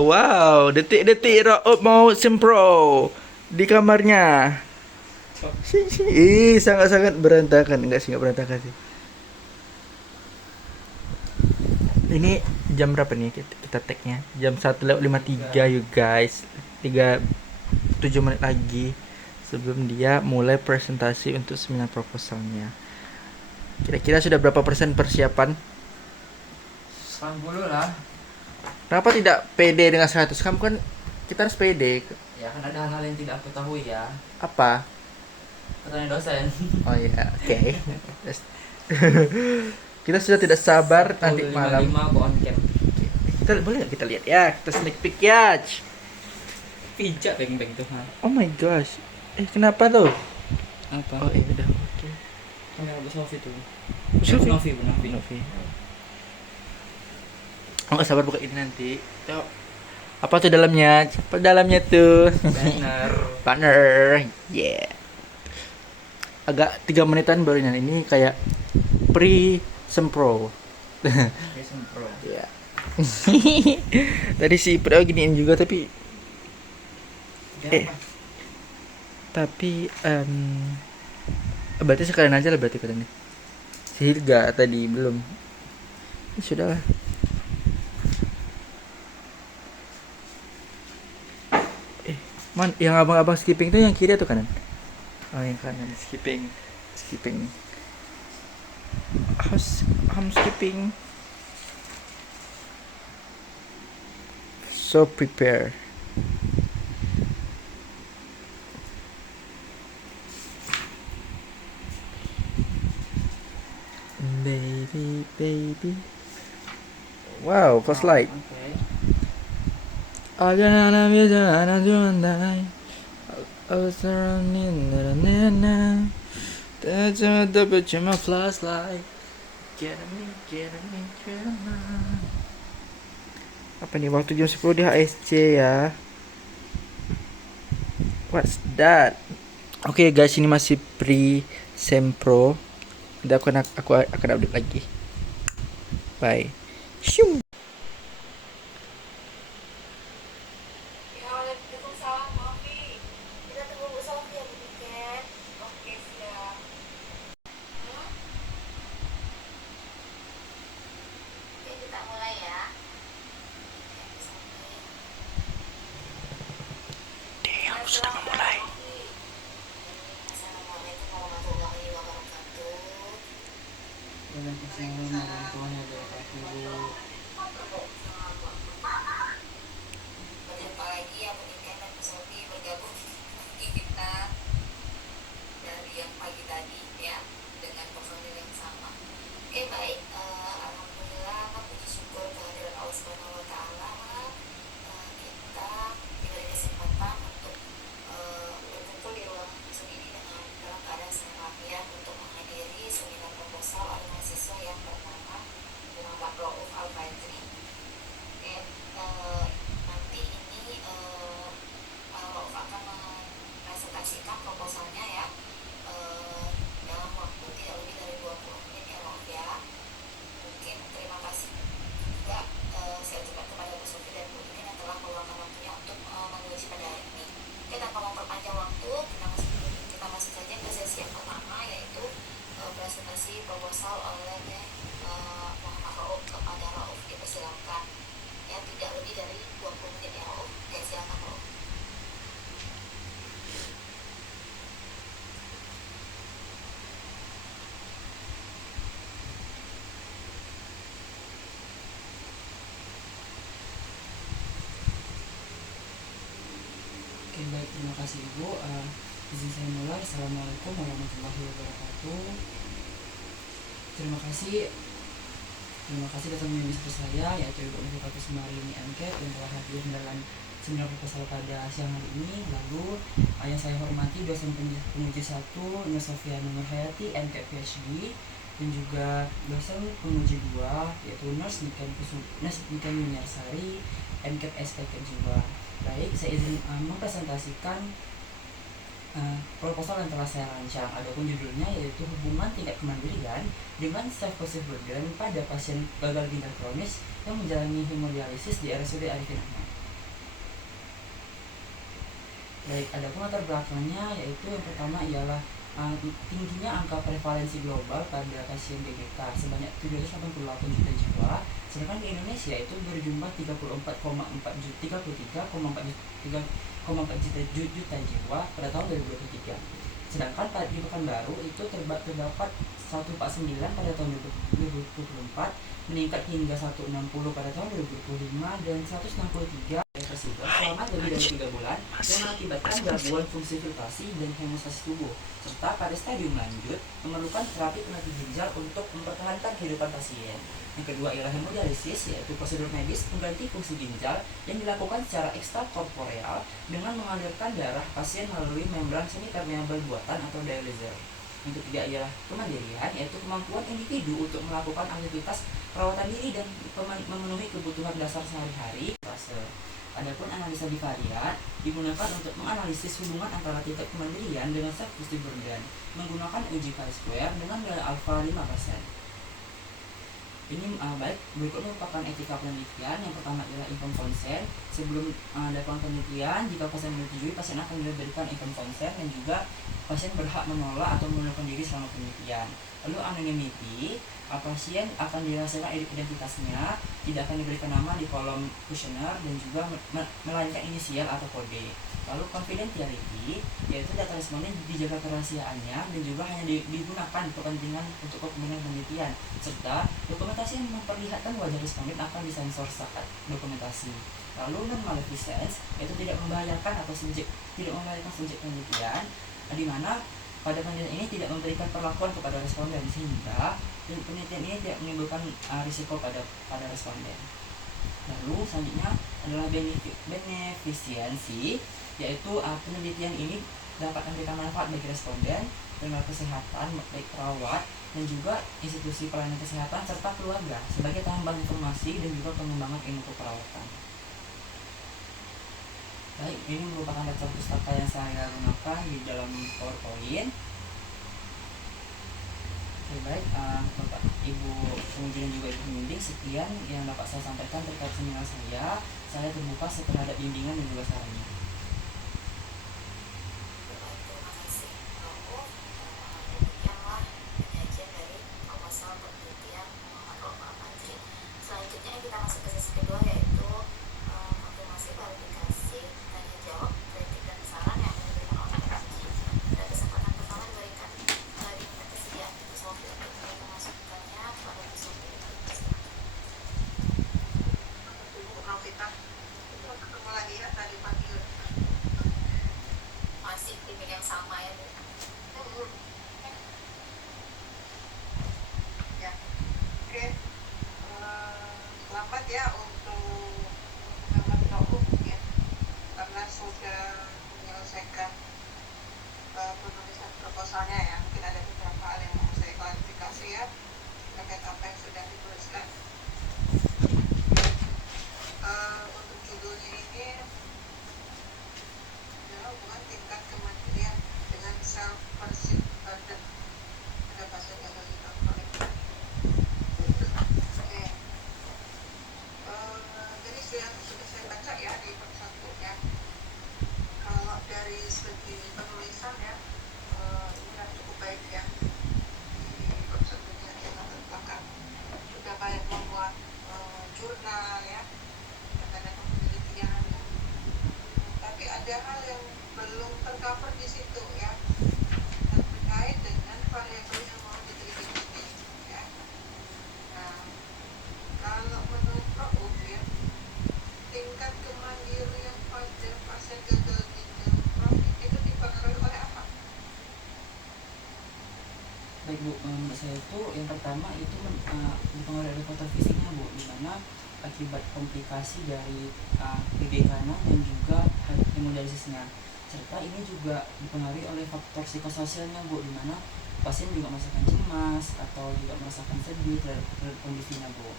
Wow, detik-detik Raub mau sempro di kamarnya. Sangat-sangat berantakan. Enggak sih, enggak berantakan sih. Ini jam berapa nih kita tag-nya? Jam 1:53 you guys. 7 menit lagi sebelum dia mulai presentasi untuk seminar proposalnya. Kira-kira sudah berapa persen persiapan? 80 lah. Kenapa tidak pede dengan 100? Kamu kan kita harus pede. Ya kan ada hal-hal yang tidak aku tahu ya. Apa? Katanya dosen. Oh iya, oke. Kita sudah tidak sabar nanti malam. 155 aku on cam. Kita boleh nggak kita lihat ya? Kita sneak peek ya. Pijak beng-beng tuh. Oh my gosh. Kenapa tuh? Apa? Oh udah. Oke. Kamera Bu Sofi tuh. Sofi? Bu Novi. Oh, nggak sabar buka ini nanti. Cok. Apa tuh dalamnya? Apa dalamnya tuh? Banner. Yeah. Agak 3 menitan baru ini kayak pre-sempro. Sempro. Ya. Tadi si Pro giniin juga tapi berarti sekalian aja lah berarti katanya. Si Hilga tadi belum. Sudah lah. Yang abang-abang skipping tuh yang kiri atau kanan? Oh, yang kanan skipping. I'm skipping. So prepare. Baby. Wow, first light. Okay. I was running that's the pajama flashlight. Get me. Apa nih waktu jam 10 di HSC ya? What's that? Oke guys, ini masih pre-sempro. Nanti aku akan update lagi. Bye. Shoo. Sudah memulai. Berjumpa lagi ya Buniken dan Bu Sofi bergabung di kita dari yang pagi tadi ya dengan personil yang sama. Oke baik, alhamdulillah puji syukur kehadiran Allah Subhanahu Wa Taala. Kita diberi kesempatan untuk berkumpul di ruang seni ini dengan dalam keadaan sehat ya untuk menghadiri seminar proposal oleh mahasiswa yang bernama Muhammad Rauf Al-Badri. Oke, nanti ini Rauf akan mempresentasikan proposalnya ya dalam waktu tidak lebih dari 20 menit ya Rauf ya. Mungkin terima kasih juga saya ucapkan kepada Bu Sofi dan Bu Niken yang telah meluangkan waktunya untuk menguji pada hari ini. Oke, tanpa memperpanjang waktu, kita masuk saja ke sesi yang pertama yaitu presentasi proposal oleh Muhammad Rauf. Kepada Rauf dipersilakan ya, tidak lebih dari 20 menit ya Rauf. Oke, silakan Rauf. Oke, baik, terima kasih Ibu. Izin saya mulai. Assalamualaikum warahmatullahi wabarakatuh. Terima kasih datang menginspirasi saya yaitu Ibu Nurul Kusmarini MK yang telah hadir dalam seminar proposal pada siang hari ini. Lalu yang saya hormati dosen penguji 1 Nur Sofiana Nurhayati MK PhD dan juga dosen penguji 2 yaitu Nurs Niken Yuniarsari MK SPK juga. Baik, saya izin mempresentasikan proposal yang telah saya rancang. Adapun judulnya yaitu hubungan tingkat kemandirian dengan self positive burden pada pasien gagal ginjal kronis yang menjalani hemodialisis di RSUD Arifin Ahmad. Baik, adapun latar belakangnya yaitu yang pertama ialah tingginya angka prevalensi global pada pasien GGK sebanyak 788 juta jiwa, sedangkan di Indonesia itu berjumlah 33,4 juta jiwa pada tahun 2023. Sedangkan di Pekanbaru itu terdapat 149 pada tahun 2024, meningkat hingga 160 pada tahun 2025 dan 163 tersebut selama lebih dari 3 bulan yang mengakibatkan gangguan fungsi filtrasi dan hemostasis tubuh, serta pada stadium lanjut memerlukan terapi pengganti ginjal untuk mempertahankan kehidupan pasien. Yang kedua ialah hemodialisis, yaitu prosedur medis pengganti fungsi ginjal yang dilakukan secara ekstrakorporeal dengan mengalirkan darah pasien melalui membran semi-permeable buatan atau dialyzer. Yang ketiga ialah kemandirian, yaitu kemampuan individu untuk melakukan aktivitas perawatan diri dan memenuhi kebutuhan dasar sehari-hari. Adapun analisa bivariat digunakan untuk menganalisis hubungan antara tingkat kemandirian dengan self positive burden menggunakan uji chi-square dengan nilai alfa 5%. Ini baik, berikut merupakan etika penelitian. Yang pertama ialah informed consent. Sebelum dilakukan penelitian, jika pasien menyetujui, pasien akan diberikan informed consent dan juga pasien berhak menolak atau mengundurkan diri selama penelitian. Lalu anonymity, pasien akan dirahasiakan identitasnya, tidak akan diberikan nama di kolom kuesioner dan juga melainkan inisial atau kode. Lalu confidentiality, yaitu data responden dijaga kerahasiaannya dan juga hanya digunakan kepentingan untuk kepentingan penelitian, serta dokumentasi yang memperlihatkan wajah responden akan disensor saat dokumentasi. Lalu non maleficence, yaitu tidak membahayakan subjek penelitian, di mana pada penelitian ini tidak memberikan perlakuan kepada responden sehingga penelitian ini tidak menimbulkan risiko pada responden. Lalu selanjutnya adalah beneficiency, yaitu penelitian ini dapat memberikan manfaat bagi responden, tenaga kesehatan, baik perawat dan juga institusi pelayanan kesehatan serta keluarga sebagai tambahan informasi dan juga pengembangan ilmu keperawatan. Baik, ini merupakan daftar pustaka yang saya gunakan di dalam PowerPoint. Oke, baik, Bapak Ibu penguji dan juga Ibu pembimbing, sekian yang dapat saya sampaikan terkait seminar saya. Saya terbuka setelah ada bimbingan dan juga sarannya. Terima kasih Rauf. Demikianlah penyajian dari proposal penelitian Muhammad Rauf Al-Fajri. Selanjutnya kita masuk ke sesi kedua, yaitu konfirmasi, klarifikasi, tanya jawab, kritik dan saran yang diberikan oleh penguji. Pada kesempatan pertama diberikan kesediaan Bu Sofi untuk memberikan masukannya kepada Bu Sofi. Ibu Novita, ketemu lagi ya tadi pagi. Masih tim yang sama ya Bu. Ya, oke. Selamat ya untuk Muhammad Rauf ya, karena sudah menyelesaikan penulisan proposalnya ya. Mungkin ada beberapa hal yang mau saya klarifikasi ya terkait apa yang sudah dituliskan. Untuk judulnya ini adalah hubungan tingkat kemandirian dengan self perceived burden pada pasien gagal ginjal kronis. Oke. Jadi sudah saya baca ya di bab 1 ya. Kalau dari segi penulisan ya, ini sudah cukup baik ya. Di bab 1-nya yang latar belakang sudah banyak membuat jurnal ya, data-data penelitian. Tapi ada hal yang belum tercover di situ ya, terkait dengan variabel yang mau diteliti ya. Nah, kalau menurut Rauf ya, tingkat kemandirian pada pasien gagal ginjal kronis itu dipengaruhi oleh apa? Baik Bu, menurut saya itu yang pertama itu dipengaruhi oleh faktor fisiknya Bu, di mana akibat komplikasi dari GGK dan juga hemodialisisnya, serta ini juga dipengaruhi oleh faktor psikososialnya Bu, di mana pasien juga merasakan cemas atau juga merasakan sedih terhadap kondisinya Bu.